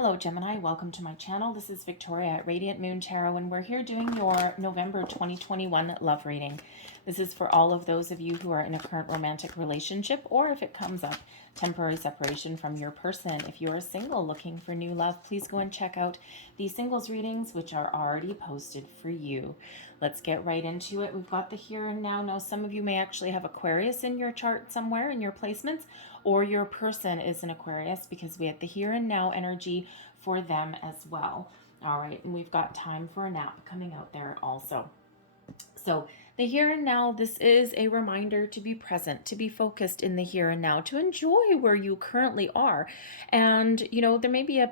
Hello Gemini, welcome to my channel. This is Victoria at Radiant Moon Tarot, and we're here doing your November 2021 love reading. This is for all of those of you who are in a current romantic relationship, or if it comes up, temporary separation from your person. If you're single looking for new love, please go and check out the singles readings, which are already posted for you. Let's get right into it. We've got the here and now. Now, some of you may actually have Aquarius in your chart somewhere in your placements, or your person is an Aquarius, because we have the here and now energy for them as well. All right, and we've got time for a nap coming out there also. So the here and now, this is a reminder to be present, to be focused in the here and now, to enjoy where you currently are. And, you know, there may be a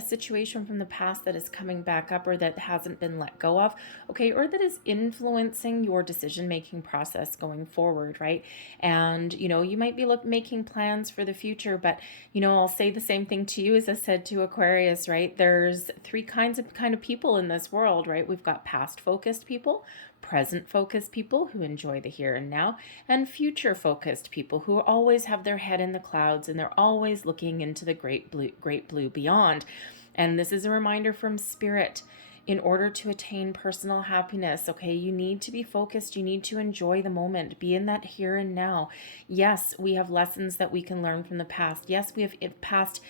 situation from the past that is coming back up, or that hasn't been let go of, okay, or that is influencing your decision-making process going forward, right? And, you know, you might be making plans for the future, but, you know, I'll say the same thing to you as I said to Aquarius, right? There's three kinds of people in this world, right? We've got past-focused people, present-focused people who enjoy the here and now, and future-focused people who always have their head in the clouds and they're always looking into the great blue beyond. And this is a reminder from Spirit. In order to attain personal happiness, okay, you need to be focused. You need to enjoy the moment. Be in that here and now. Yes, we have lessons that we can learn from the past. Yes, we have past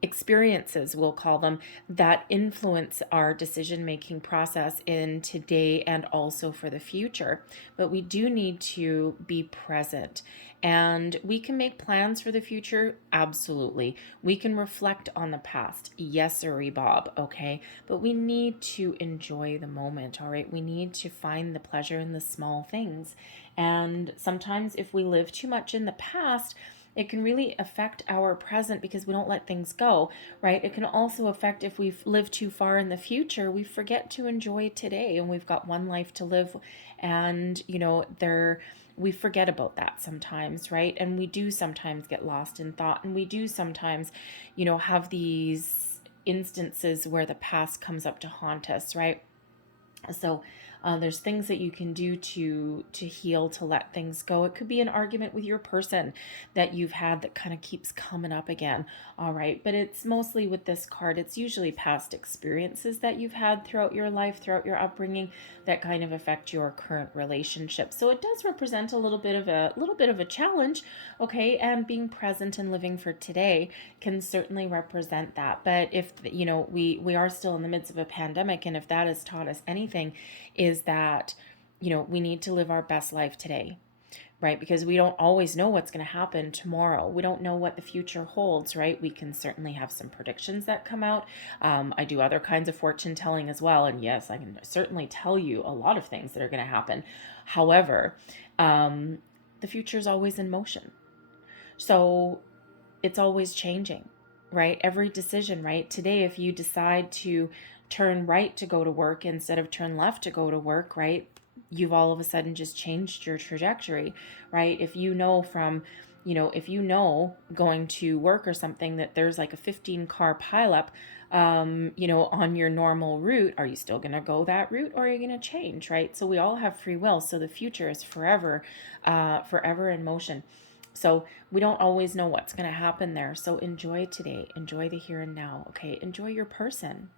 experiences, we'll call them, that influence our decision-making process in today and also for the future. But we do need to be present, and we can make plans for the future. Absolutely. We can reflect on the past. Yes, sirree, Bob. Okay. But we need to enjoy the moment. All right. We need to find the pleasure in the small things. And sometimes if we live too much in the past, it can really affect our present because we don't let things go, right? It can also affect if we've lived too far in the future, we forget to enjoy today, and we've got one life to live. And, you know, we forget about that sometimes, right? And we do sometimes get lost in thought, and we do sometimes, you know, have these instances where the past comes up to haunt us, right? So there's things that you can do to heal, to let things go. It could be an argument with your person that you've had that kind of keeps coming up again. All right. But it's mostly with this card, it's usually past experiences that you've had throughout your life, throughout your upbringing, that kind of affect your current relationship. So it does represent a little bit of a challenge. Okay. And being present and living for today can certainly represent that. But if, you know, we are still in the midst of a pandemic, and if that has taught us anything, is that, you know, we need to live our best life today, right? Because we don't always know what's going to happen tomorrow. We don't know what the future holds, right? We can certainly have some predictions that come out. I do other kinds of fortune telling as well. And yes, I can certainly tell you a lot of things that are going to happen. However, the future is always in motion. So it's always changing, right? Every decision, right? Today, if you decide to turn right to go to work instead of turn left to go to work, right? You've all of a sudden just changed your trajectory, right? If you know going to work or something that there's like a 15-car pileup, you know, on your normal route, are you still going to go that route, or are you going to change, right? So we all have free will. So the future is forever in motion. So we don't always know what's going to happen there. So enjoy today, enjoy the here and now. Okay. Enjoy your person.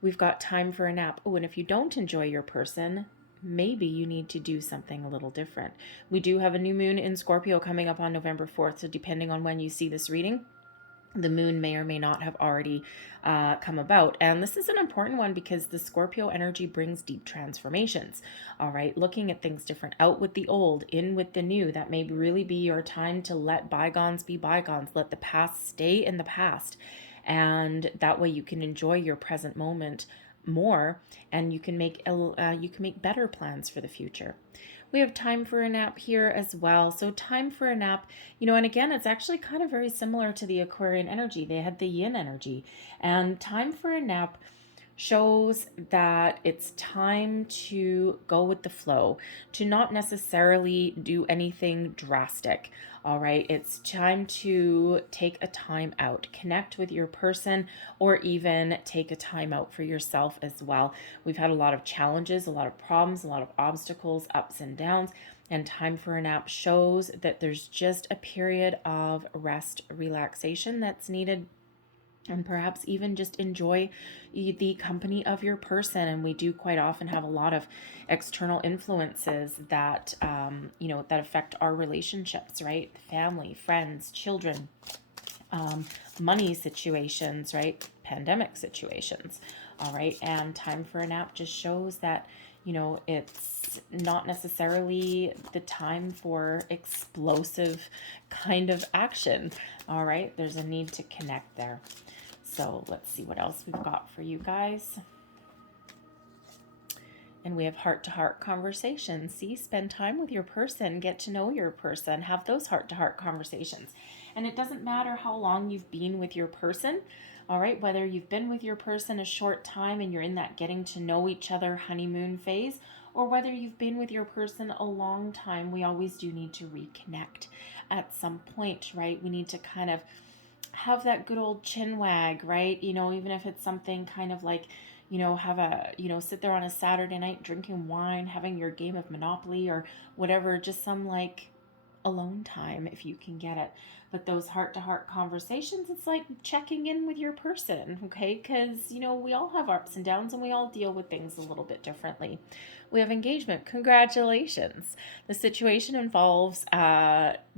We've got time for a nap. Oh, and if you don't enjoy your person, maybe you need to do something a little different. We do have a new moon in Scorpio coming up on November 4th. So depending on when you see this reading, the moon may or may not have already come about. And this is an important one because the Scorpio energy brings deep transformations. All right. Looking at things different, out with the old, in with the new. That may really be your time to let bygones be bygones. Let the past stay in the past. And that way you can enjoy your present moment more, and you can make better plans for the future. We have time for a nap here as well. So time for a nap, you know, and again, it's actually kind of very similar to the Aquarian energy. They had the yin energy, and time for a nap shows that it's time to go with the flow, to not necessarily do anything drastic. All right, it's time to take a time out, connect with your person, or even take a time out for yourself as well. We've had a lot of challenges, a lot of problems, a lot of obstacles, ups and downs. And time for a nap shows that there's just a period of rest, relaxation that's needed, and perhaps even just enjoy the company of your person. And we do quite often have a lot of external influences that, that affect our relationships, right? Family, friends, children, money situations, right? Pandemic situations. All right. And time for a nap just shows that, it's not necessarily the time for explosive kind of action. All right. There's a need to connect there. So let's see what else we've got for you guys. And we have heart-to-heart conversations. See, spend time with your person, get to know your person, have those heart-to-heart conversations. And it doesn't matter how long you've been with your person, all right, whether you've been with your person a short time and you're in that getting to know each other honeymoon phase, or whether you've been with your person a long time, we always do need to reconnect at some point, right? We need to kind of have that good old chin wag, right? Even if it's something kind of like, have a, sit there on a Saturday night drinking wine, having your game of Monopoly or whatever, just some like alone time if you can get it. But those heart-to-heart conversations, it's like checking in with your person, okay? Because, we all have ups and downs and we all deal with things a little bit differently. We have engagement. Congratulations. The situation involves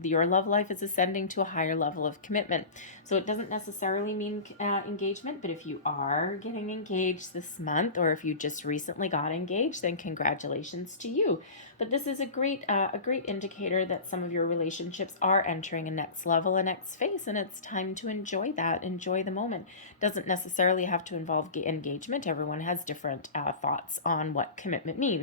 your love life is ascending to a higher level of commitment. So it doesn't necessarily mean engagement, but if you are getting engaged this month, or if you just recently got engaged, then congratulations to you. But this is a great indicator that some of your relationships are entering a next level, a next phase, and it's time to enjoy that, enjoy the moment. Doesn't necessarily have to involve engagement. Everyone has different thoughts on what commitment means.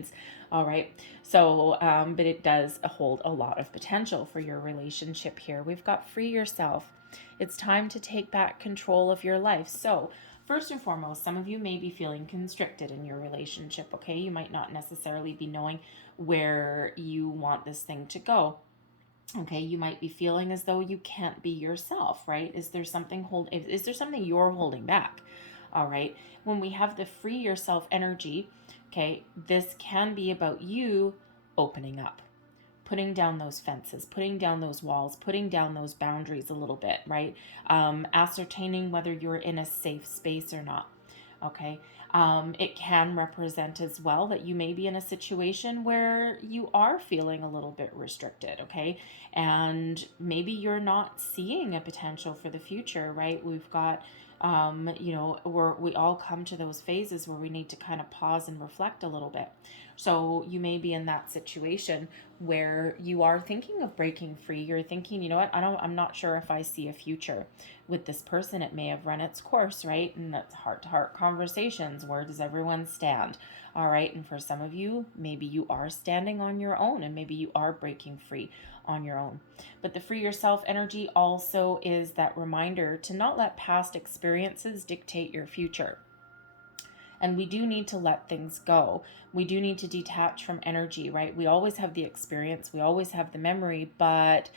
All right. So, but it does hold a lot of potential for your relationship here. We've got free yourself. It's time to take back control of your life. So, first and foremost, some of you may be feeling constricted in your relationship, okay? You might not necessarily be knowing where you want this thing to go. Okay, you might be feeling as though you can't be yourself, right? Is there something you're holding back? All right. When we have the free yourself energy, okay, this can be about you opening up, putting down those fences, putting down those walls, putting down those boundaries a little bit, right? Ascertaining whether you're in a safe space or not. Okay. It can represent as well that you may be in a situation where you are feeling a little bit restricted, okay? And maybe you're not seeing a potential for the future, right? We've got, we all come to those phases where we need to kind of pause and reflect a little bit. So you may be in that situation where you are thinking of breaking free. You're thinking, you know what, I'm not sure if I see a future with this person. It may have run its course, right? And that's heart-to-heart conversations. Where does everyone stand? All right. And for some of you, maybe you are standing on your own and maybe you are breaking free on your own. But the free yourself energy also is that reminder to not let past experiences dictate your future. And we do need to let things go. We do need to detach from energy, right? We always have the experience, we always have the memory, but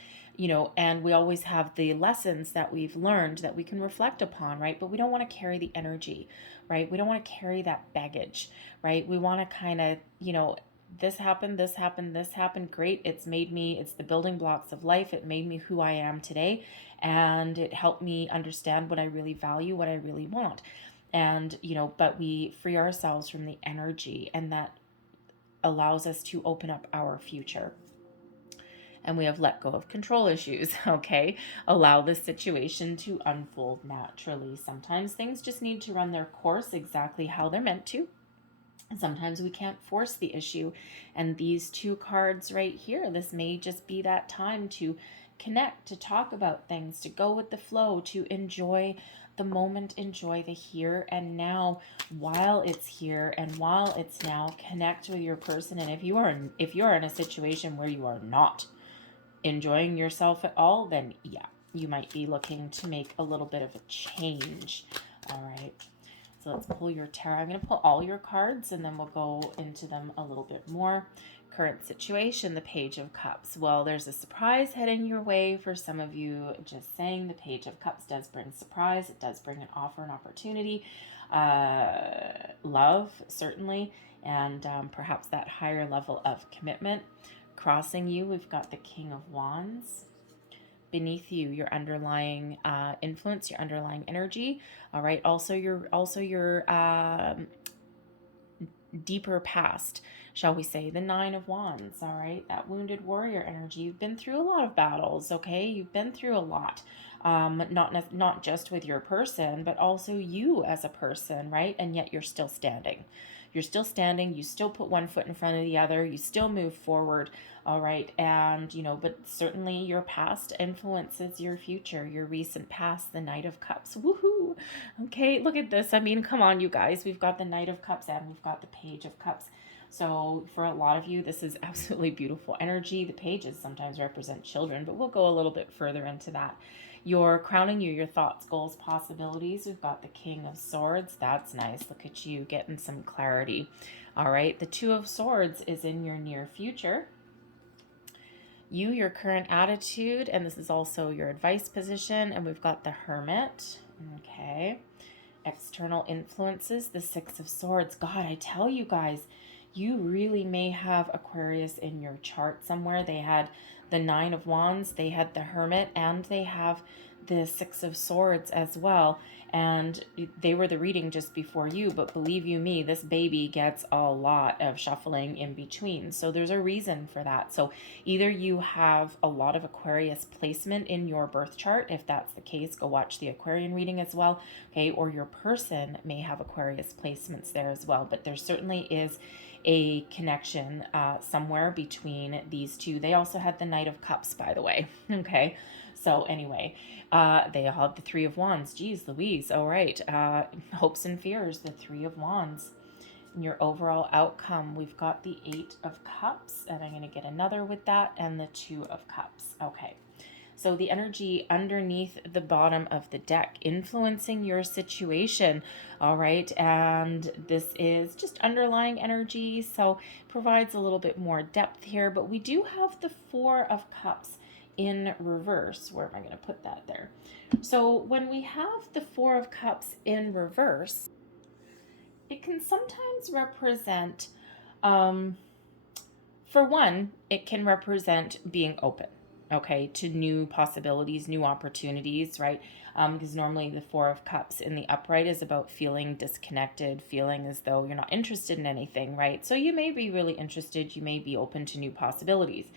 and we always have the lessons that we've learned that we can reflect upon, right? But we don't want to carry the energy, right? We don't want to carry that baggage, right? We want to kind of, this happened, great. It's the building blocks of life. It made me who I am today. And it helped me understand what I really value, what I really want. And, but we free ourselves from the energy, and that allows us to open up our future. And we have let go of control issues, okay? Allow the situation to unfold naturally. Sometimes things just need to run their course exactly how they're meant to. Sometimes we can't force the issue. And these two cards right here, this may just be that time to connect, to talk about things, to go with the flow, to enjoy the moment, enjoy the here and now while it's here and while it's now. Connect with your person. And if you are in a situation where you are not enjoying yourself at all, then yeah, you might be looking to make a little bit of a change. All right. So let's pull your tarot. I'm going to pull all your cards and then we'll go into them a little bit more. Current situation, the Page of Cups. Well, there's a surprise heading your way for some of you. Just saying, the Page of Cups does bring surprise. It does bring an offer, an opportunity, love, certainly, and perhaps that higher level of commitment. crossing you, we've got the King of Wands. Beneath you, your underlying influence, your underlying energy. All right. Also your deeper past, shall we say, the Nine of Wands. All right, that wounded warrior energy. You've been through a lot of battles. Okay, you've been through a lot. Not just with your person, but also you as a person, right? And yet you're still standing. You're still standing. You still put one foot in front of the other. You still move forward. All right. And, but certainly your past influences your future, your recent past, the Knight of Cups. Woohoo. Okay. Look at this. I mean, come on, you guys. We've got the Knight of Cups and we've got the Page of Cups. So for a lot of you, this is absolutely beautiful energy. The pages sometimes represent children, but we'll go a little bit further into that. You're crowning your thoughts, goals, possibilities. We've got the King of Swords. That's nice. Look at you getting some clarity. All right. The Two of Swords is in your near future. Your current attitude, and this is also your advice position. And we've got the Hermit. Okay. External influences, the Six of Swords. God, I tell you guys, you really may have Aquarius in your chart somewhere. They had the Nine of Wands, they had the Hermit, and they have the Six of Swords as well. And they were the reading just before you, but believe you me, this baby gets a lot of shuffling in between. So there's a reason for that. So either you have a lot of Aquarius placement in your birth chart. If that's the case, go watch the Aquarian reading as well. Okay, or your person may have Aquarius placements there as well. But there certainly is a connection somewhere between these two. They also had the Knight of Cups, by the way. Okay, so anyway, they all have the Three of Wands. Geez Louise. All right, hopes and fears, the Three of Wands. In your overall outcome, we've got the Eight of Cups, and I'm going to get another with that, and the Two of Cups. Okay. So the energy underneath the bottom of the deck influencing your situation, all right? And this is just underlying energy, so provides a little bit more depth here. But we do have the Four of Cups in reverse. Where am I going to put that there? So when we have the Four of Cups in reverse, it can sometimes represent, for one, it can represent being open. Okay, to new possibilities, new opportunities, right? Because normally the Four of Cups in the upright is about feeling disconnected, feeling as though you're not interested in anything, right? So you may be really interested, you may be open to new possibilities.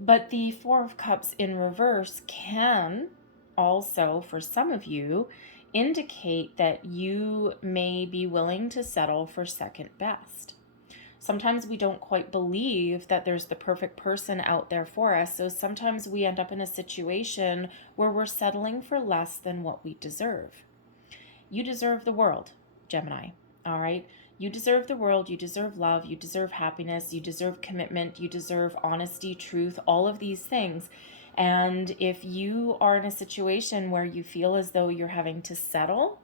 But the Four of Cups in reverse can also, for some of you, indicate that you may be willing to settle for second best. Sometimes we don't quite believe that there's the perfect person out there for us. So sometimes we end up in a situation where we're settling for less than what we deserve. You deserve the world, Gemini. All right. You deserve the world. You deserve love. You deserve happiness. You deserve commitment. You deserve honesty, truth, all of these things. And if you are in a situation where you feel as though you're having to settle,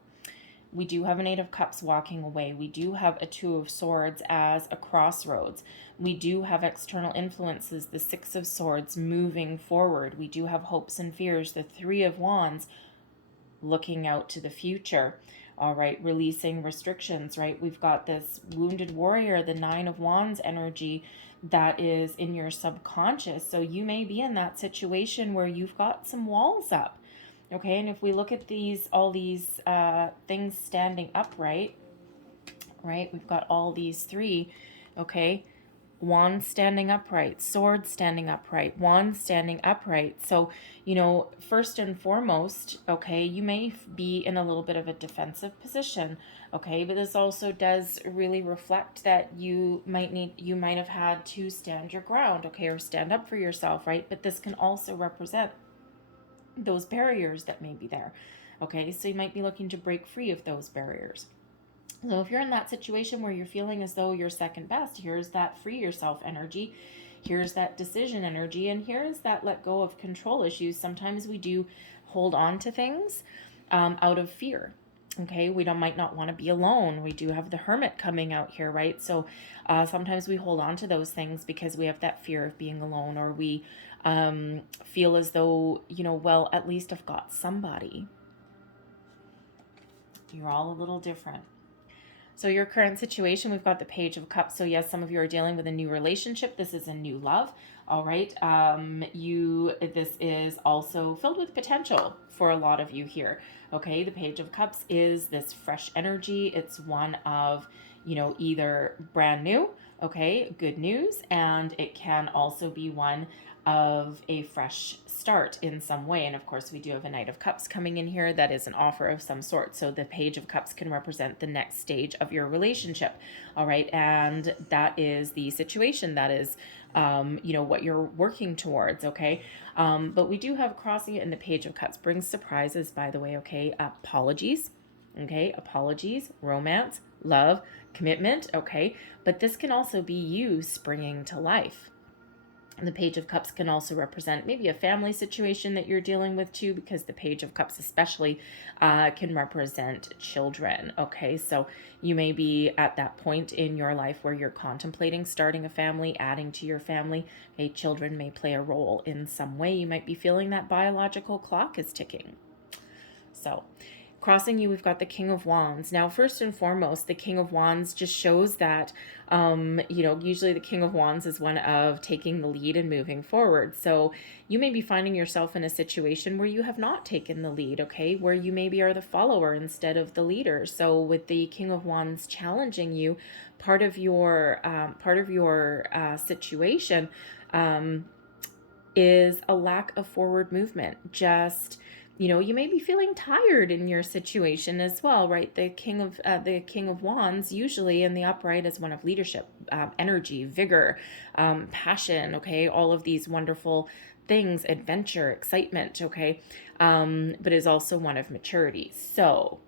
we do have an Eight of Cups walking away. We do have a Two of Swords as a crossroads. We do have external influences, the Six of Swords moving forward. We do have hopes and fears, the Three of Wands looking out to the future. All right, releasing restrictions, right? We've got this wounded warrior, the Nine of Wands energy that is in your subconscious. So you may be in that situation where you've got some walls up. Okay, and if we look at all these things standing upright, right, we've got all these three, okay, wands standing upright, swords standing upright, wands standing upright. So, first and foremost, okay, you may be in a little bit of a defensive position, okay, but this also does really reflect that you might have had to stand your ground, okay, or stand up for yourself, right? But this can also represent those barriers that may be there. Okay, so you might be looking to break free of those barriers. So if you're in that situation where you're feeling as though you're second best, here's that free yourself energy, here's that decision energy, and here's that let go of control issues. Sometimes we do hold on to things out of fear. Okay, we might not want to be alone. We do have the Hermit coming out here, right? So sometimes we hold on to those things because we have that fear of being alone, or we feel as though, well, at least I've got somebody. You're all a little different. So your current situation, we've got the Page of Cups. So yes, some of you are dealing with a new relationship. This is a new love. All right. This is also filled with potential for a lot of you here. Okay. The Page of Cups is this fresh energy. It's one of, either brand new, okay, good news, and it can also be one of a fresh start in some way. And of course, we do have a Knight of Cups coming in here. That is an offer of some sort. So the Page of Cups can represent the next stage of your relationship. All right. And that is the situation. That is, what you're working towards. Okay. But we do have crossing it in the Page of Cups brings surprises, by the way. Okay. Apologies. Okay. Apologies, romance, love, commitment. Okay. But this can also be you springing to life. The Page of Cups can also represent maybe a family situation that you're dealing with too, because the Page of Cups especially can represent children. Okay, so you may be at that point in your life where you're contemplating starting a family, adding to your family. Okay, children may play a role in some way. You might be feeling that biological clock is ticking. So crossing you, we've got the King of Wands. Now, first and foremost, the King of Wands just shows that, usually the King of Wands is one of taking the lead and moving forward. So you may be finding yourself in a situation where you have not taken the lead, okay, where you maybe are the follower instead of the leader. So with the King of Wands challenging you, part of your situation is a lack of forward movement. Just you may be feeling tired in your situation as well, right? The King of Wands usually in the upright is one of leadership, energy, vigor, passion. Okay, all of these wonderful things, adventure, excitement. Okay, but is also one of maturity. So,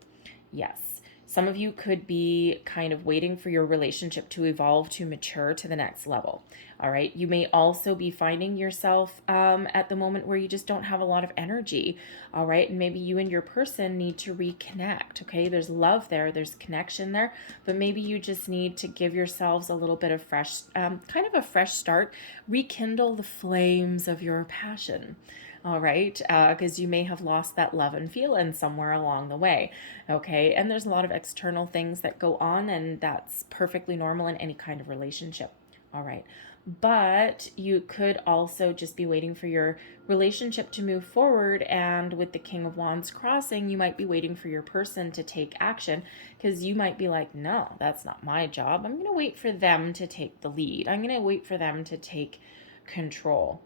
yes. Some of you could be kind of waiting for your relationship to evolve, to mature to the next level. All right. You may also be finding yourself at the moment where you just don't have a lot of energy. All right. And maybe you and your person need to reconnect. Okay. There's love there. There's connection there. But maybe you just need to give yourselves a little bit of fresh, kind of a fresh start. Rekindle the flames of your passion. All right, because you may have lost that love and feeling somewhere along the way. Okay, and there's a lot of external things that go on, and that's perfectly normal in any kind of relationship. All right, but you could also just be waiting for your relationship to move forward, and with the King of Wands crossing, you might be waiting for your person to take action, because you might be like, no, that's not my job. I'm going to wait for them to take the lead. I'm going to wait for them to take control.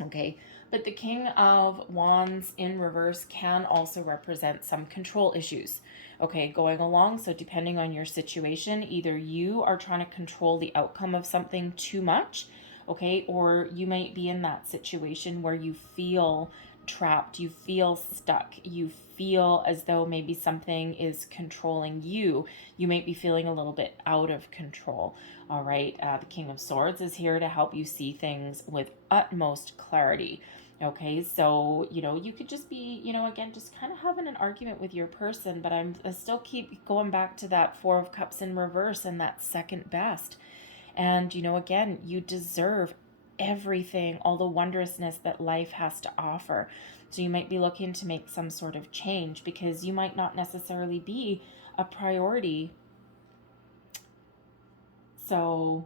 Okay, but the King of Wands in reverse can also represent some control issues, okay, going along. So depending on your situation, either you are trying to control the outcome of something too much, okay, or you might be in that situation where you feel trapped, you feel stuck, you feel as though maybe something is controlling you. You might be feeling a little bit out of control. All right, the King of Swords is here to help you see things with utmost clarity. Okay, so, you could just be, again, just kind of having an argument with your person, but I still keep going back to that Four of Cups in reverse and that second best. And, again, you deserve everything, all the wondrousness that life has to offer. So you might be looking to make some sort of change because you might not necessarily be a priority. So,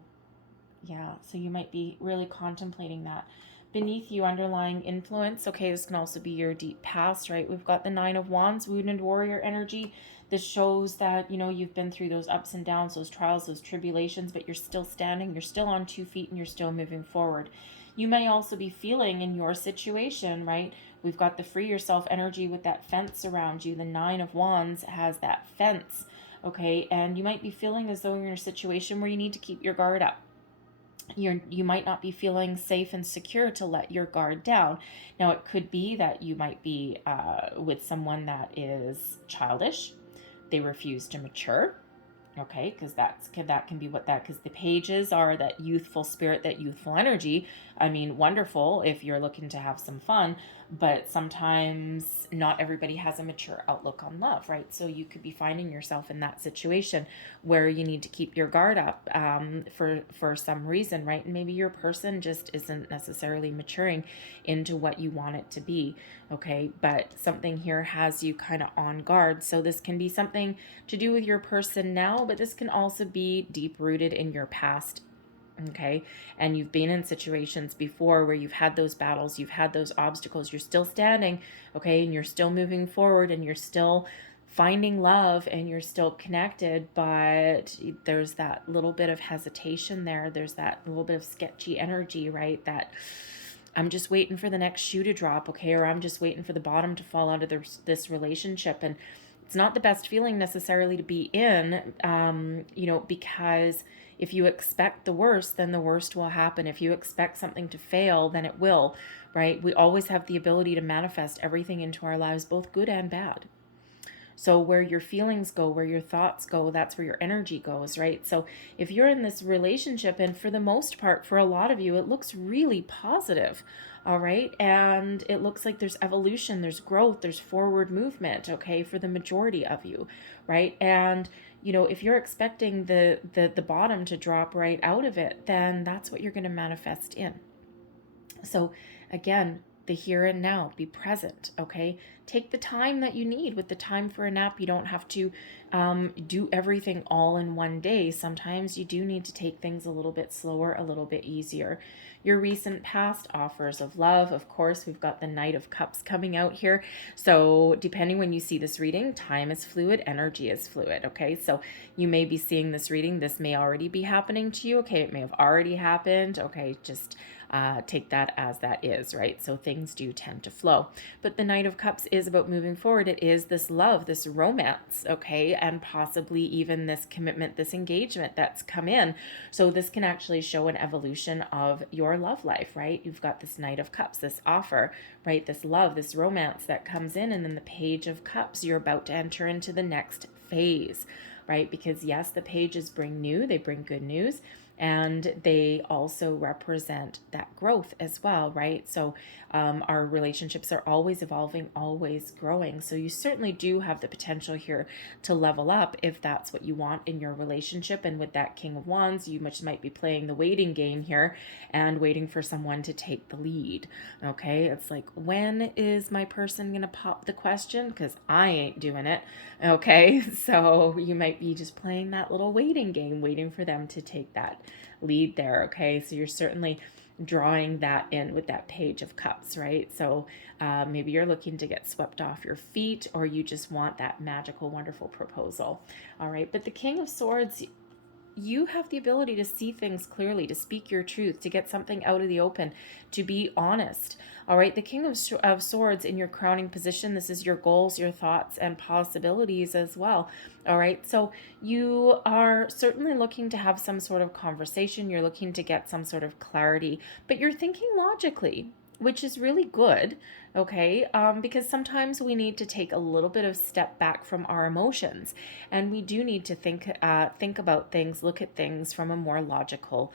yeah, so you might be really contemplating that. Beneath you, underlying influence. Okay, this can also be your deep past, right? We've got the Nine of Wands, wounded warrior energy. This shows that, you've been through those ups and downs, those trials, those tribulations, but you're still standing, you're still on 2 feet, and you're still moving forward. You may also be feeling in your situation, right? We've got the free yourself energy with that fence around you. The Nine of Wands has that fence, okay? And you might be feeling as though you're in a situation where you need to keep your guard up. You might not be feeling safe and secure to let your guard down. Now, it could be that you might be with someone that is childish. They refuse to mature. Okay, because that can be what that, because the pages are that youthful spirit, that youthful energy. I mean, wonderful if you're looking to have some fun, but sometimes not everybody has a mature outlook on love, right? So you could be finding yourself in that situation where you need to keep your guard up for some reason, right? And maybe your person just isn't necessarily maturing into what you want it to be, okay? But something here has you kind of on guard. So this can be something to do with your person now, emotional, but this can also be deep rooted in your past. Okay. And you've been in situations before where you've had those battles, you've had those obstacles, you're still standing. Okay. And you're still moving forward and you're still finding love and you're still connected, but there's that little bit of hesitation there. There's that little bit of sketchy energy, right? That I'm just waiting for the next shoe to drop, okay? Or I'm just waiting for the bottom to fall out of this relationship. And it's not the best feeling necessarily to be in, because if you expect the worst, then the worst will happen. If you expect something to fail, then it will, right? We always have the ability to manifest everything into our lives, both good and bad. So where your feelings go, where your thoughts go, that's where your energy goes, right? So if you're in this relationship, and for the most part, for a lot of you, it looks really positive, all right? And it looks like there's evolution, there's growth, there's forward movement, okay, for the majority of you, right? And if you're expecting the bottom to drop right out of it, then that's what you're going to manifest in. So again, the here and now, be present, okay? Take the time that you need. With the time for a nap, you don't have to do everything all in one day. Sometimes you do need to take things a little bit slower, a little bit easier. Your recent past offers of love, of course, we've got the Knight of Cups coming out here. So depending when you see this reading, time is fluid, energy is fluid, okay? So you may be seeing this reading. This may already be happening to you, okay? It may have already happened, okay? Just take that as that is, right? So things do tend to flow. But the Knight of Cups is about moving forward. It is this love, this romance, okay? And possibly even this commitment, this engagement that's come in. So this can actually show an evolution of your love life, right? You've got this Knight of Cups, this offer, right? This love, this romance that comes in. And then the Page of Cups, you're about to enter into the next phase, right? Because yes, the pages bring new, they bring good news. And they also represent that growth as well, right? So our relationships are always evolving, always growing. So you certainly do have the potential here to level up if that's what you want in your relationship. And with that King of Wands, you might be playing the waiting game here and waiting for someone to take the lead, okay? It's like, when is my person going to pop the question? Because I ain't doing it, okay? So you might be just playing that little waiting game, waiting for them to take that lead there, okay? So you're certainly drawing that in with that Page of Cups, right? So maybe you're looking to get swept off your feet, or you just want that magical, wonderful proposal, all right? But the King of Swords, you have the ability to see things clearly, to speak your truth, to get something out of the open, to be honest. All right, the King of Swords in your crowning position, this is your goals, your thoughts, and possibilities as well. All right, so you are certainly looking to have some sort of conversation. You're looking to get some sort of clarity, but you're thinking logically, which is really good, okay? Because sometimes we need to take a little bit of step back from our emotions, and we do need to think about things, look at things from a more logical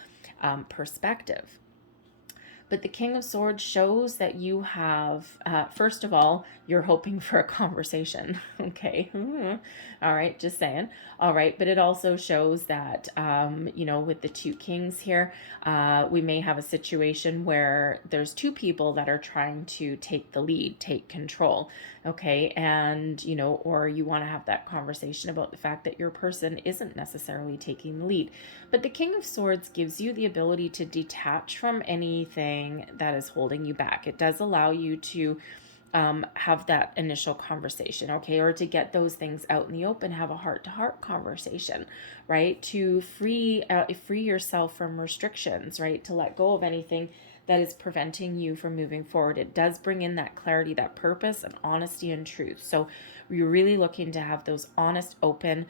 perspective. But the King of Swords shows that you have, first of all, you're hoping for a conversation, okay? All right, just saying. All right, but it also shows that, with the two kings here, we may have a situation where there's two people that are trying to take the lead, take control, okay? And, or you want to have that conversation about the fact that your person isn't necessarily taking the lead. But the King of Swords gives you the ability to detach from anything that is holding you back. It does allow you to have that initial conversation, okay, or to get those things out in the open, have a heart-to-heart conversation, right, to free yourself from restrictions, right, to let go of anything that is preventing you from moving forward. It does bring in that clarity, that purpose, and honesty and truth. So you're really looking to have those honest, open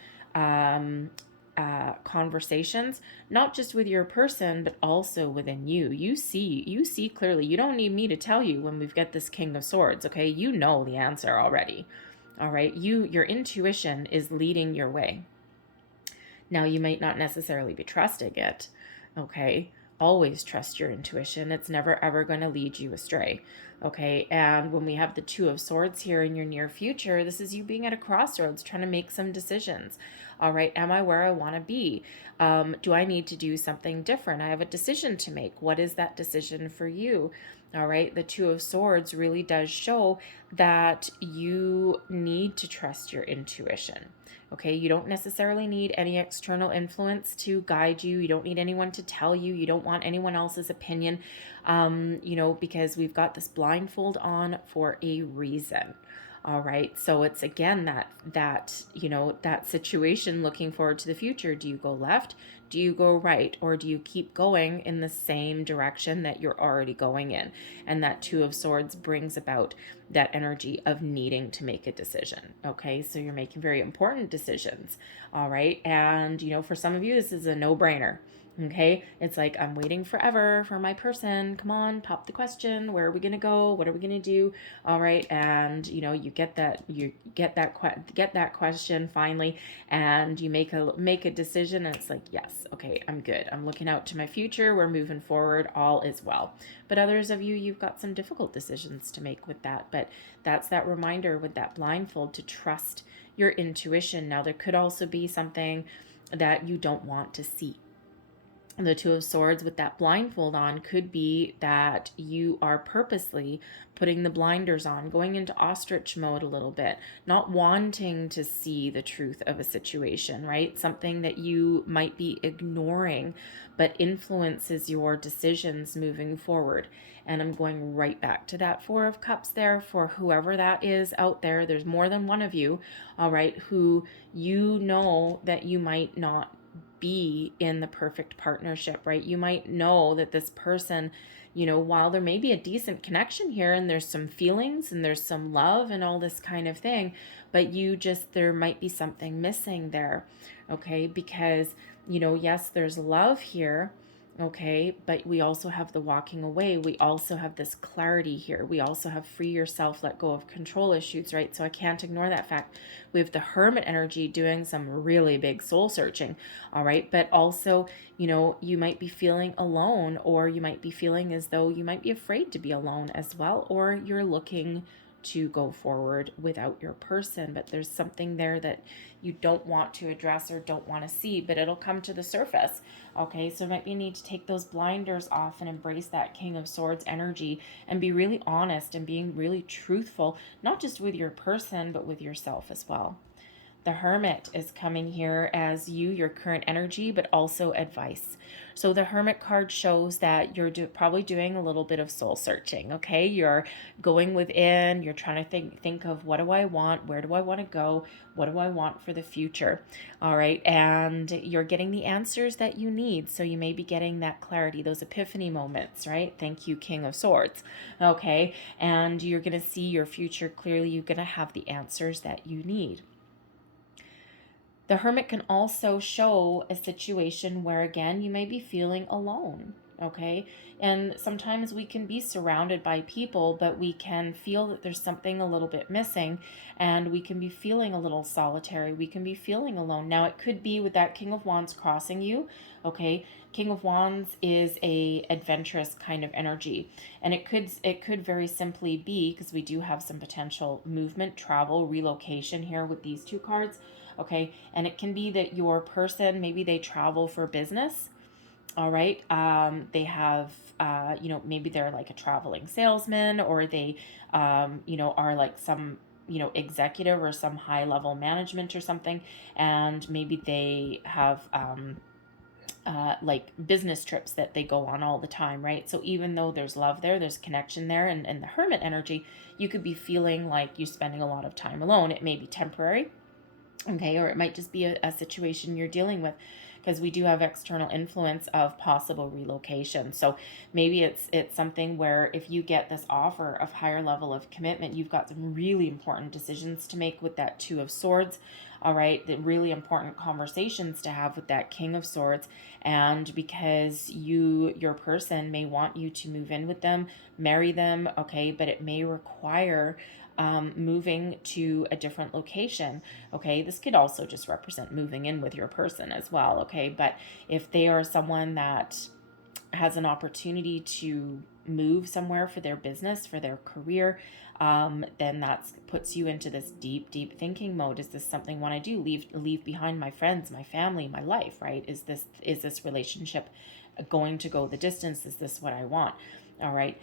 conversations, not just with your person, but also within you. You see clearly. You don't need me to tell you when we've got this King of Swords, okay? You know the answer already, all right? Your intuition is leading your way. Now, you might not necessarily be trusting it, okay? Always trust your intuition. It's never, ever going to lead you astray, Okay, and when we have the Two of Swords here in your near future, this is you being at a crossroads, trying to make some decisions. All right, am I where I want to be? Do I need to do something different? I have a decision to make. What is that decision for you? All right, the Two of Swords really does show that you need to trust your intuition. Okay, you don't necessarily need any external influence to guide you. You don't need anyone to tell you. You don't want anyone else's opinion, because we've got this blindfold on for a reason. All right, so it's again that situation looking forward to the future. Do you go left? Do you go right? Or do you keep going in the same direction that you're already going in? And that Two of Swords brings about that energy of needing to make a decision. Okay, so you're making very important decisions. All right, and for some of you, this is a no-brainer. Okay, it's like, I'm waiting forever for my person. Come on, pop the question. Where are we gonna go? What are we gonna do? All right, and you get that question finally, and you make a decision, and it's like, yes, okay, I'm good. I'm looking out to my future. We're moving forward. All is well. But others of you, you've got some difficult decisions to make with that. But that's that reminder with that blindfold to trust your intuition. Now, there could also be something that you don't want to see. The Two of Swords with that blindfold on could be that you are purposely putting the blinders on, going into ostrich mode a little bit, not wanting to see the truth of a situation, right? Something that you might be ignoring, but influences your decisions moving forward. And I'm going right back to that Four of Cups there for whoever that is out there. There's more than one of you, all right, who that you might not be in the perfect partnership, right? You might know that this person, while there may be a decent connection here and there's some feelings and there's some love and all this kind of thing, but there might be something missing there, okay? Because, yes, there's love here, okay, but we also have the walking away. We also have this clarity here. We also have free yourself, let go of control issues, right? So I can't ignore that fact. We have the Hermit energy doing some really big soul searching, all right? But also, you might be feeling alone, or you might be feeling as though you might be afraid to be alone as well, or you're looking to go forward without your person, but there's something there that you don't want to address or don't want to see, but it'll come to the surface. Okay, so you need to take those blinders off and embrace that King of Swords energy and be really honest and being really truthful, not just with your person, but with yourself as well. The Hermit is coming here as your current energy, but also advice. So the Hermit card shows that you're probably doing a little bit of soul searching, okay? You're going within, you're trying to think of, what do I want? Where do I want to go? What do I want for the future? All right, and you're getting the answers that you need. So you may be getting that clarity, those epiphany moments, right? Thank you, King of Swords, okay? And you're going to see your future clearly. You're going to have the answers that you need. The Hermit can also show a situation where, again, you may be feeling alone, okay? And sometimes we can be surrounded by people, but we can feel that there's something a little bit missing, and we can be feeling a little solitary. We can be feeling alone. Now, it could be with that King of Wands crossing you, okay? King of Wands is a adventurous kind of energy, and it could very simply be, because we do have some potential movement, travel, relocation here with these two cards. Okay, and it can be that your person, maybe they travel for business, all right? They have, maybe they're like a traveling salesman, or they, are like some, executive or some high level management or something, and maybe they have, like business trips that they go on all the time, right? So even though there's love there, there's connection there, and the Hermit energy, you could be feeling like you're spending a lot of time alone. It may be temporary, okay, or it might just be a situation you're dealing with, because we do have external influence of possible relocation. So maybe it's something where if you get this offer of higher level of commitment, you've got some really important decisions to make with that Two of Swords, all right, the really important conversations to have with that King of Swords. And because your person may want you to move in with them, marry them, okay, but it may require moving to a different location, okay? This could also just represent moving in with your person as well, okay? But if they are someone that has an opportunity to move somewhere for their business, for their career, then that puts you into this deep thinking mode. Is this something I want to do? Leave behind my friends, my family, my life, right? Is this relationship going to go the distance? Is this what I want? All right.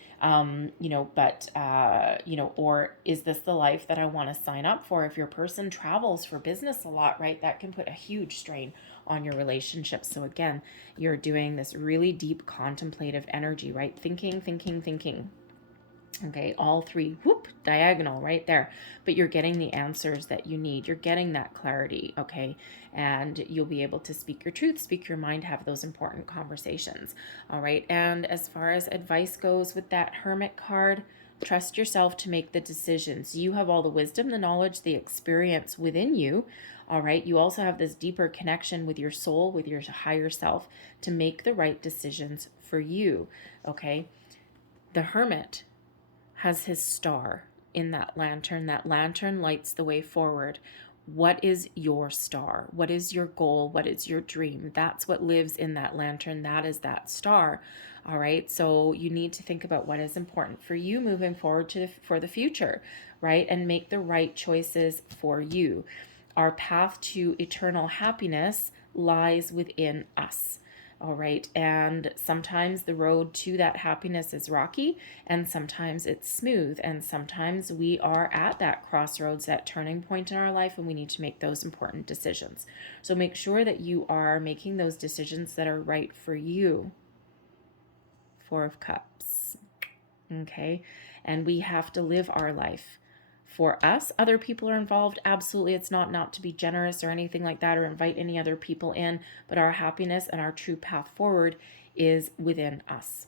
Or is this the life that I want to sign up for? If your person travels for business a lot, right, that can put a huge strain on your relationship. So again, you're doing this really deep contemplative energy, right? Thinking. Okay, all three, whoop, diagonal right there. But you're getting the answers that you need. You're getting that clarity, okay? And you'll be able to speak your truth, speak your mind, have those important conversations, all right? And as far as advice goes with that Hermit card, trust yourself to make the decisions. You have all the wisdom, the knowledge, the experience within you, all right? You also have this deeper connection with your soul, with your higher self, to make the right decisions for you, okay? The Hermit has his star in that lantern. That lantern lights the way forward. What is your star? What is your goal? What is your dream? That's what lives in that lantern. That is that star. All right. So you need to think about what is important for you moving forward for the future, right? And make the right choices for you. Our path to eternal happiness lies within us. All right. And sometimes the road to that happiness is rocky, and sometimes it's smooth. And sometimes we are at that crossroads, that turning point in our life, and we need to make those important decisions. So make sure that you are making those decisions that are right for you. Four of Cups. Okay. And we have to live our life for us. Other people are involved. Absolutely. It's not to be generous or anything like that, or invite any other people in, but our happiness and our true path forward is within us.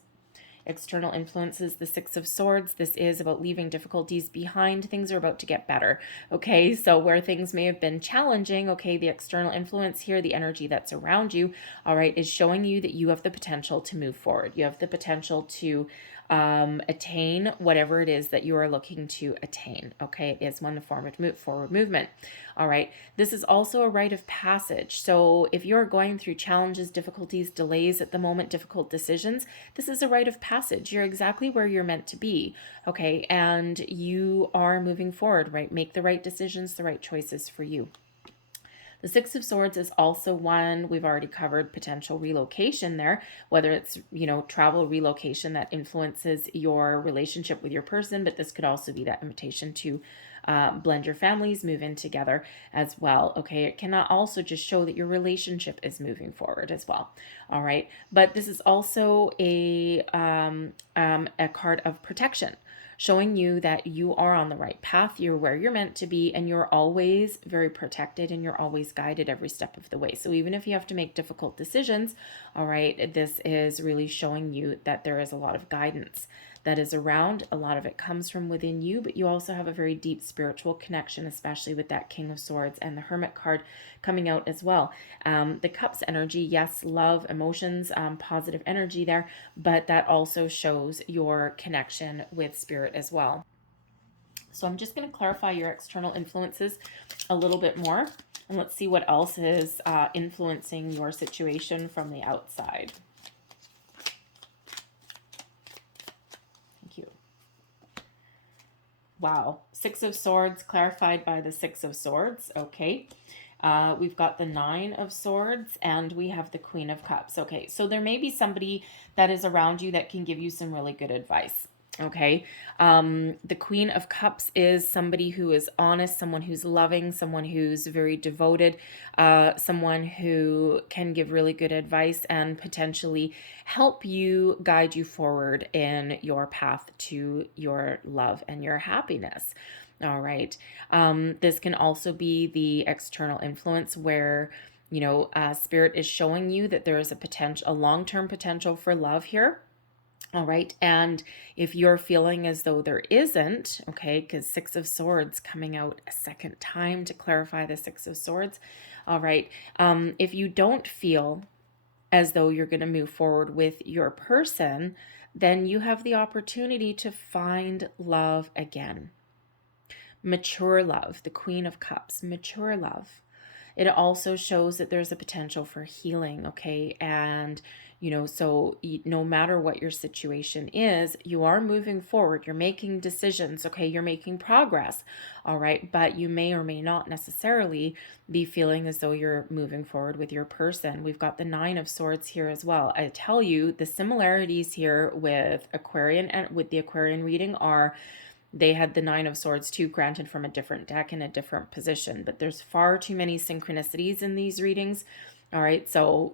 External influences, the Six of Swords. This is about leaving difficulties behind. Things are about to get better. Okay, so where things may have been challenging, okay, the external influence here, the energy that's around you, all right, is showing you that you have the potential to move forward. You have the potential to attain whatever it is that you are looking to attain. Okay, it is one form of forward movement. All right, this is also a rite of passage. So if you're going through challenges, difficulties, delays at the moment, difficult decisions, this is a rite of passage. You're exactly where you're meant to be. Okay, and you are moving forward, right? Make the right decisions, the right choices for you. The Six of Swords is also one we've already covered, potential relocation there, whether it's, travel relocation that influences your relationship with your person, but this could also be that invitation to blend your families, move in together as well. Okay, it can also just show that your relationship is moving forward as well. All right, but this is also a card of protection, showing you that you are on the right path, you're where you're meant to be, and you're always very protected and you're always guided every step of the way. So even if you have to make difficult decisions, all right, this is really showing you that there is a lot of guidance that is around. A lot of it comes from within you, but you also have a very deep spiritual connection, especially with that King of Swords and the Hermit card coming out as well. The Cups energy, yes, love, emotions, positive energy there, but that also shows your connection with spirit as well. So I'm just going to clarify your external influences a little bit more, and let's see what else is influencing your situation from the outside. Wow. Six of Swords clarified by the Six of Swords. Okay. We've got the Nine of Swords and we have the Queen of Cups. Okay. So there may be somebody that is around you that can give you some really good advice. Okay. The Queen of Cups is somebody who is honest, someone who's loving, someone who's very devoted, someone who can give really good advice and potentially help you, guide you forward in your path to your love and your happiness. All right. This can also be the external influence where spirit is showing you that there is a long-term potential for love here. All right. And if you're feeling as though there isn't, okay, because Six of Swords coming out a second time to clarify the Six of Swords. All right. If you don't feel as though you're going to move forward with your person, then you have the opportunity to find love again. Mature love, the Queen of Cups, mature love. It also shows that there's a potential for healing, okay? And So no matter what your situation is, you are moving forward, you're making decisions, okay, you're making progress, all right, but you may or may not necessarily be feeling as though you're moving forward with your person. We've got the Nine of Swords here as well. I tell you, the similarities here with Aquarian and with the Aquarian reading are they had the Nine of Swords too, granted from a different deck in a different position, but there's far too many synchronicities in these readings. All right, so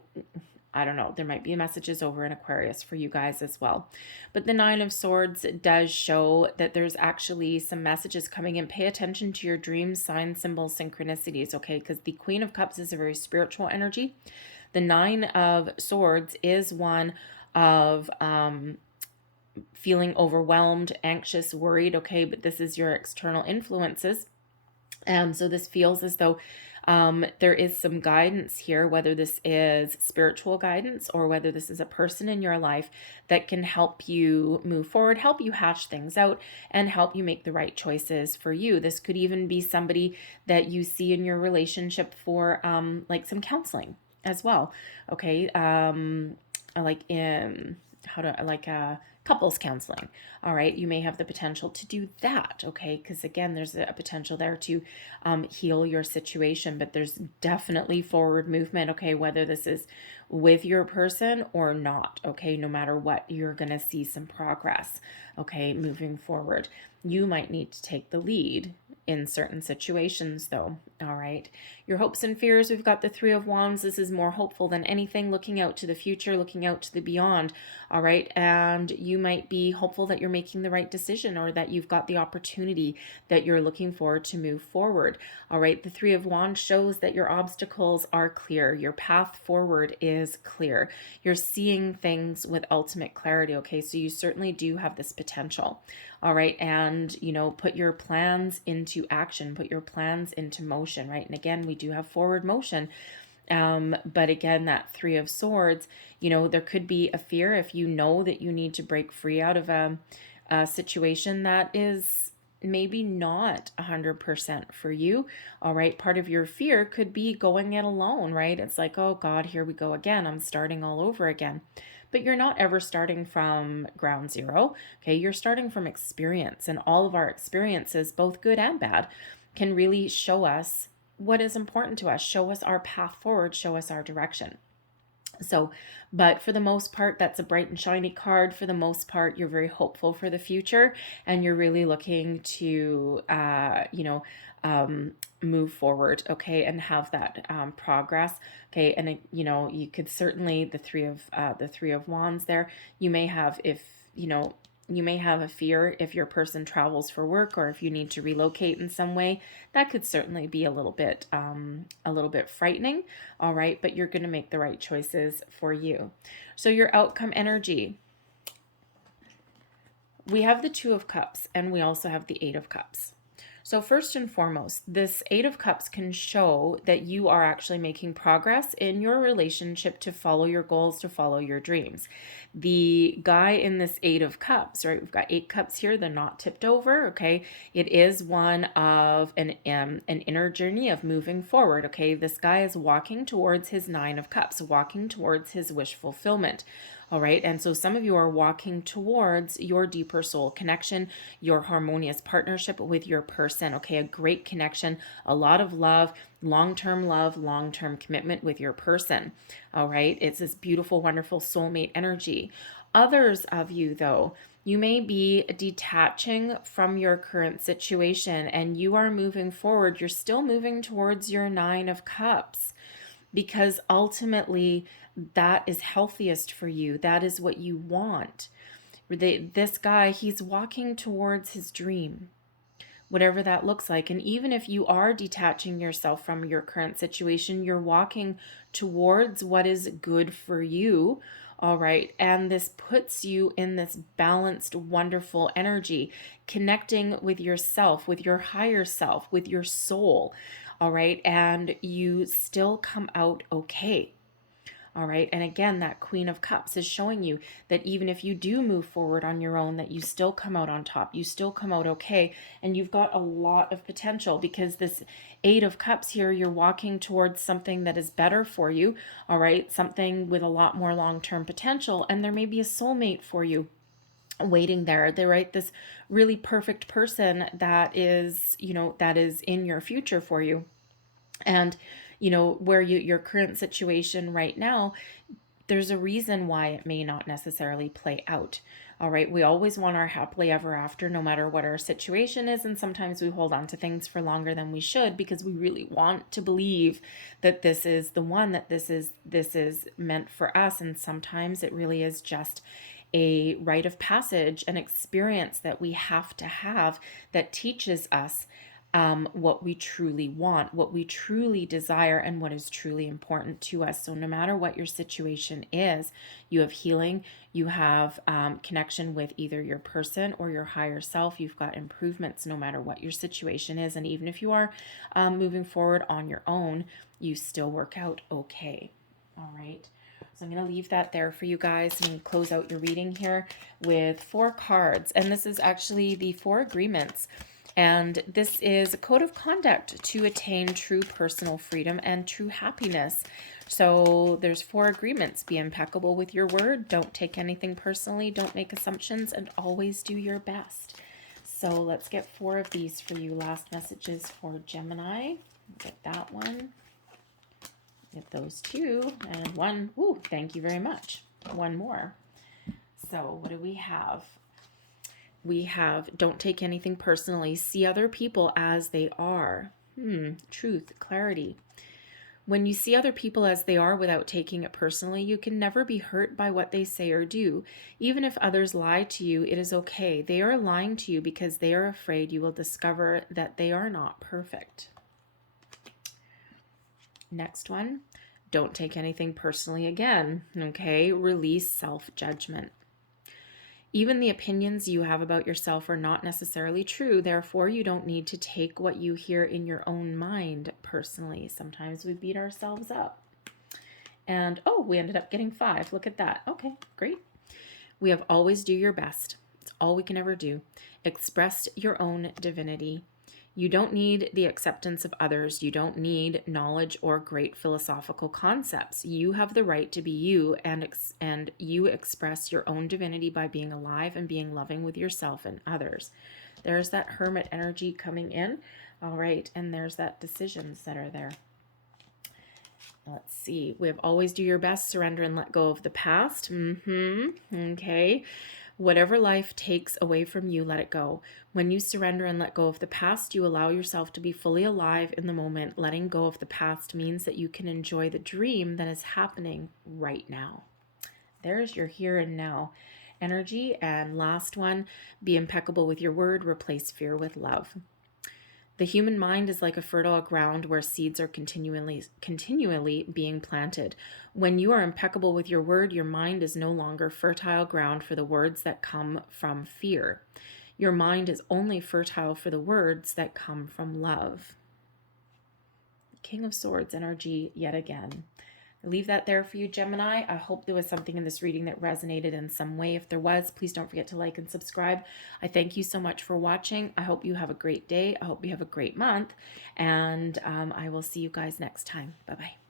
I don't know, there might be messages over in Aquarius for you guys as well. But the Nine of Swords does show that there's actually some messages coming in. Pay attention to your dreams, signs, symbols, synchronicities, okay? Because the Queen of Cups is a very spiritual energy. The Nine of Swords is one of feeling overwhelmed, anxious, worried, okay? But this is your external influences. So this feels as though there is some guidance here, whether this is spiritual guidance or whether this is a person in your life that can help you move forward, help you hash things out, and help you make the right choices for you. This could even be somebody that you see in your relationship for like some counseling as well. Okay. Like in couples counseling. All right. You may have the potential to do that. Okay. Because again, there's a potential there to heal your situation, but there's definitely forward movement. Okay. Whether this is with your person or not. Okay. No matter what, you're going to see some progress. Okay. Moving forward, you might need to take the lead in certain situations though. All right. Your hopes and fears, we've got the Three of Wands. This is more hopeful than anything, looking out to the future, looking out to the beyond. All right. And you might be hopeful that you're making the right decision or that you've got the opportunity that you're looking for to move forward. All right. The Three of Wands shows that your obstacles are clear. Your path forward is clear. You're seeing things with ultimate clarity. Okay. So you certainly do have this potential. All right. And, put your plans into action, put your plans into motion, right? And again, we do have forward motion. But again, that Three of Swords, there could be a fear if you know that you need to break free out of a situation that is maybe not 100% for you. All right. Part of your fear could be going it alone, right? It's like, oh God, here we go again. I'm starting all over again. But you're not ever starting from ground zero. Okay. You're starting from experience, and all of our experiences, both good and bad, can really show us what is important to us, show us our path forward, show us our direction. So, but for the most part, that's a bright and shiny card. For the most part, you're very hopeful for the future, and you're really looking to, move forward, okay, and have that progress, okay. And you could certainly the Three of Wands there. You may have you may have a fear if your person travels for work or if you need to relocate in some way. That could certainly be a little bit frightening. All right, but you're going to make the right choices for you. So your outcome energy. We have the Two of Cups and we also have the Eight of Cups. So first and foremost, this Eight of Cups can show that you are actually making progress in your relationship to follow your goals, to follow your dreams. The guy in this Eight of Cups, right? We've got 8 cups here. They're not tipped over, okay? It is one of an inner journey of moving forward, okay? This guy is walking towards his 9 of Cups, walking towards his wish fulfillment. All right. And so some of you are walking towards your deeper soul connection, your harmonious partnership with your person. Okay. A great connection, a lot of love, long-term commitment with your person. All right. It's this beautiful, wonderful soulmate energy. Others of you, though, you may be detaching from your current situation and you are moving forward. You're still moving towards your 9 of Cups, because ultimately that is healthiest for you. That is what you want. This guy, he's walking towards his dream, whatever that looks like. And even if you are detaching yourself from your current situation, you're walking towards what is good for you. All right. And this puts you in this balanced, wonderful energy, connecting with yourself, with your higher self, with your soul. All right. And you still come out okay. All right. And again, that Queen of Cups is showing you that even if you do move forward on your own, that you still come out on top, you still come out okay. And you've got a lot of potential, because this Eight of Cups here, you're walking towards something that is better for you. All right. Something with a lot more long-term potential. And there may be a soulmate for you waiting there. They write this really perfect person that is, that is in your future for you. And where your current situation right now, there's a reason why it may not necessarily play out. All right. We always want our happily ever after, no matter what our situation is. And sometimes we hold on to things for longer than we should, because we really want to believe that this is the one, that this is meant for us. And sometimes it really is just a rite of passage, an experience that we have to have, that teaches us what we truly want, what we truly desire, and what is truly important to us. So no matter what your situation is, you have healing, you have connection with either your person or your higher self. You've got improvements no matter what your situation is. And even if you are moving forward on your own, you still work out okay. All right. So I'm going to leave that there for you guys and close out your reading here with 4 cards. And this is actually the 4 agreements. And this is a code of conduct to attain true personal freedom and true happiness. So there's 4 agreements. Be impeccable with your word. Don't take anything personally. Don't make assumptions, and always do your best. So let's get 4 of these for you. Last messages for Gemini. Get that one. Get those 2 and 1. Ooh, thank you very much. 1 more. So what do we have? We have, don't take anything personally. See other people as they are. Truth, clarity. When you see other people as they are without taking it personally, you can never be hurt by what they say or do. Even if others lie to you, it is okay. They are lying to you because they are afraid you will discover that they are not perfect. Next one, don't take anything personally again. Okay, release self-judgment. Even the opinions you have about yourself are not necessarily true. Therefore, you don't need to take what you hear in your own mind personally. Sometimes we beat ourselves up. And, oh, we ended up getting 5. Look at that. Okay, great. We have always do your best. It's all we can ever do. Express your own divinity. You don't need the acceptance of others. You don't need knowledge or great philosophical concepts. You have the right to be you, and you express your own divinity by being alive and being loving with yourself and others. There's that Hermit energy coming in. All right, and there's that decisions that are there. Let's see. We have always do your best, surrender and let go of the past. Okay. Whatever life takes away from you, let it go. When you surrender and let go of the past, you allow yourself to be fully alive in the moment. Letting go of the past means that you can enjoy the dream that is happening right now. There's your here and now energy. And last one, be impeccable with your word. Replace fear with love. The human mind is like a fertile ground where seeds are continually being planted. When you are impeccable with your word, your mind is no longer fertile ground for the words that come from fear. Your mind is only fertile for the words that come from love. King of Swords energy yet again. I leave that there for you, Gemini. I hope there was something in this reading that resonated in some way. If there was, please don't forget to like and subscribe. I thank you so much for watching. I hope you have a great day. I hope you have a great month. And I will see you guys next time. Bye-bye.